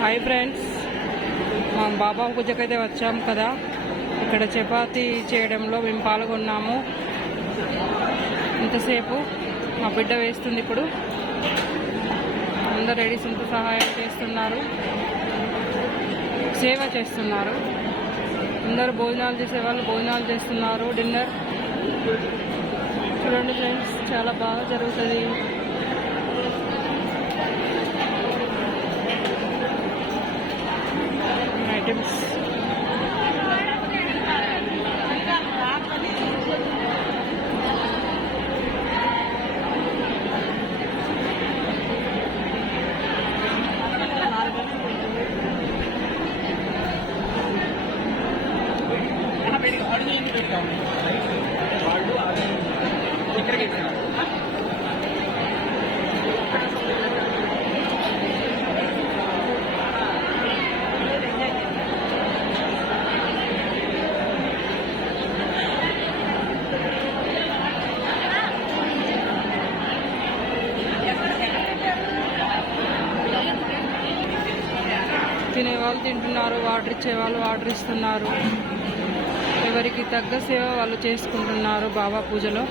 Hi friends, మా బాబా పూజకైతే వచ్చాం కదా. ఇక్కడ చపాతీ చేయడంలో మేము పాల్గొన్నాము. ఇంతసేపు మా బిడ్డ వేస్తుంది. ఇప్పుడు అందరు రెడీస్తో సహాయం చేస్తున్నారు, సేవ చేస్తున్నారు. అందరు భోజనాలు చేసేవాళ్ళు భోజనాలు చేస్తున్నారు. డిన్నర్ చూడండి ఫ్రెండ్స్, చాలా బాగా జరుగుతుంది. ఐటమ్స్ తినేవాళ్ళు తింటున్నారు, వాటర్ ఇచ్చేవాళ్ళు వాటర్ ఇస్తున్నారు. ఎవరికి తగ్గ సేవ వాళ్ళు చేసుకుంటున్నారు బాబా పూజలో.